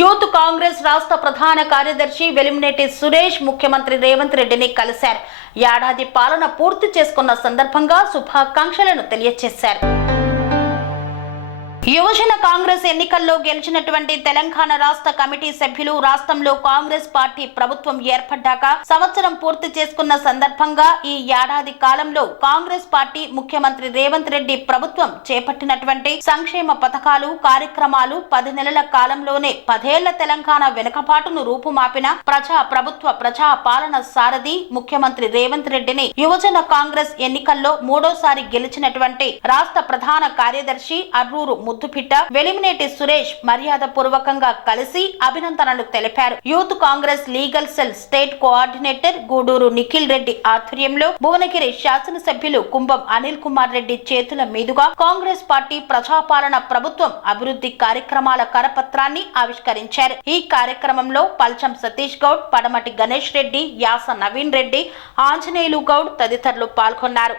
Youth Congress రాష్ట్ర ప్రధాన కార్యదర్శి వెలిమినేటి సురేష్ ముఖ్యమంత్రి రేవంత్ రెడ్డిని కలిశారు. ఏడాది పాలన పూర్తి చేసుకున్న సందర్భంగా శుభాకాంక్షలను తెలియజేశారు యువజన కాంగ్రెస్ ఎన్నికల్లో గెలిచినటువంటి తెలంగాణ రాష్ట్ర కమిటీ సభ్యులు రాష్ట్రంలో కాంగ్రెస్ పార్టీ ప్రభుత్వం ఏర్పడ్డాక సంవత్సరం పూర్తి చేసుకున్న సందర్భంగా ఈ ఏడాది కాలంలో కాంగ్రెస్ పార్టీ ముఖ్యమంత్రి రేవంత్ రెడ్డి ప్రభుత్వం చేపట్టినటువంటి సంక్షేమ పథకాలు కార్యక్రమాలు పది నెలల కాలంలోనే పదేళ్ళ తెలంగాణ వెనుకబాటును రూపుమాపిన ప్రజా ప్రభుత్వ ప్రజా పాలన సారథి ముఖ్యమంత్రి రేవంత్ రెడ్డిని యువజన కాంగ్రెస్ ఎన్నికల్లో మూడోసారి గెలిచినటువంటి రాష్ట్ర ప్రధాన కార్యదర్శి అర్రూరు ముద్దుపిట్ట వెలిమినేటి సురేష్ మర్యాద పూర్వకంగా కలిసి అభినందనలు తెలిపారు. Youth Congress legal cell state coordinator Guduru Nikhil Reddy ఆధ్వర్యంలో భువనగిరి శాసనసభ్యులు కుంభం అనిల్ కుమార్ రెడ్డి చేతుల మీదుగా కాంగ్రెస్ పార్టీ ప్రజాపాలన ప్రభుత్వం అభివృద్ధి కార్యక్రమాల కరపత్రాన్ని ఆవిష్కరించారు. ఈ కార్యక్రమంలో పల్చం సతీష్ గౌడ్ పడమటి గణేష్ రెడ్డి యాస నవీన్ రెడ్డి ఆంజనేయులు గౌడ్ తదితరులు పాల్గొన్నారు.